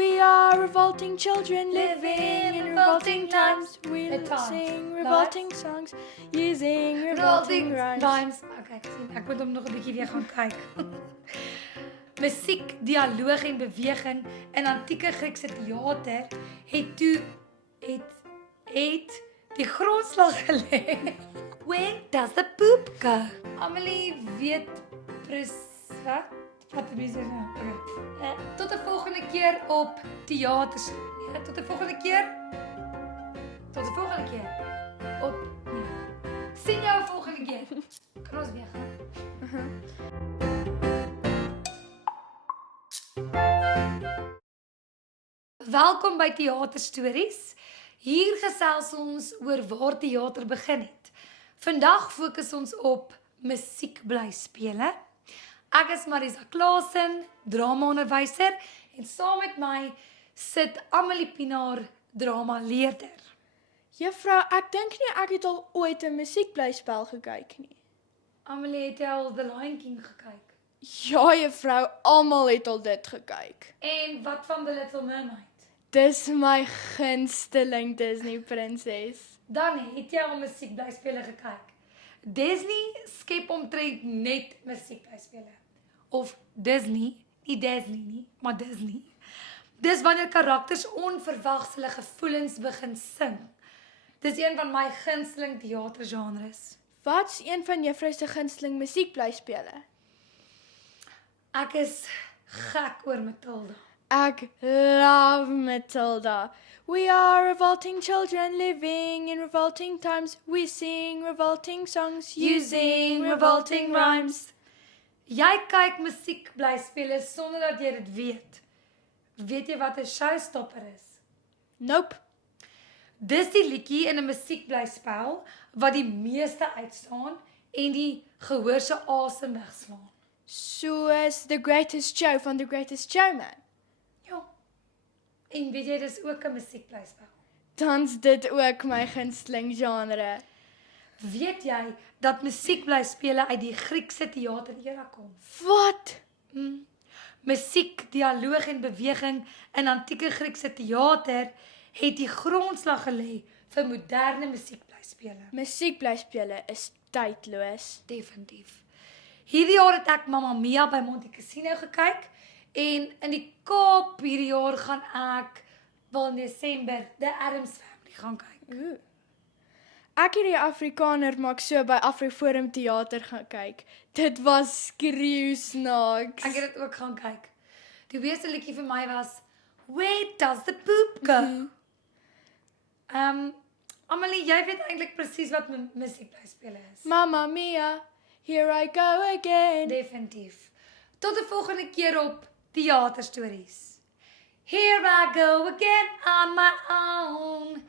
We are revolting children living in revolting times. We sing revolting songs using revolting rhymes. Okay, ek moet hom nog 'n bietjie weer gaan kyk. Musiek, dialoog en beweging in antieke Griekse teater het die grondslag gelê. Where does the poop go? Amelie weet wat? Wat is dit nou? Okay. Tot 'n volgende keer op teaters. Nee, tot 'n volgende keer. Tot 'n volgende keer. Op nee. Sien jou volgende keer. Kan ons weer gaan? Welkom by Theaterstories. Hier gesels ons oor waar teater begin het. Vandag fokus ons op musiek bly spele. Ek is Marisa Klaasen, dramaonderwyser en saam met my sit Amelie Pinaar, dramaleerder. Juffrou, ek dink nie ek het al ooit 'n musiekblyspel gekyk nie. Amelie het al The Lion King gekyk. Ja, juffrou, almal het al dit gekyk. En wat van The Little Mermaid? Dis my gunsteling Disney prinses. Dan het jy al musiekblyspele gekyk. Disney skep omtrent net musiekblyspele. Of Disney, nie Disney nie, maar Disney. Dis wanneer karakters onverwags hulle gevoelens begin sing. Dis een van my gunsteling teatergenres. Wat's een van juffrou se gunsteling musiekblyspele? Ek is gek oor Matilda. Ek love Matilda. We are revolting children living in revolting times. We sing revolting songs using revolting rhymes. Jy kyk musiekblyspele sonder dat jy dit weet. Weet jy wat 'n showstopper is? Nope. Dis die liedjie in 'n musiekblyspel wat die meeste uitstaan en die gehoor se asem wegslaan. Soos The Greatest Show van The Greatest Showman. Ja. En weet jy, dis ook 'n musiekblyspel. Dan's dit ook my gunsteling genre. Weet jy dat musiekblyspele uit die Griekse teaterera kom? Wat? Musiek, dialoog en beweging in antieke Griekse teater het die grondslag gelê vir moderne musiekblyspele. Musiekblyspele is tydloos. Definitief. Hierdie jaar het ek Mamma Mia by Monte Cassino gekyk en in die Kaap hierdie jaar gaan ek wel in Desember The Addams Family gaan kyk. Ek het die Afrikaner maak so by Afroforum Theater gaan kyk. Dit was skreeu snaaks. Ek het dit ook gaan kyk. Die beste liedjie vir my was Where Does the Poop Go? Amelie, jy weet eintlik presies wat musiekblyspele is. Mamma Mia, here I go again. Definitief. Tot 'n volgende keer op Theaterstories. Here I go again on my own.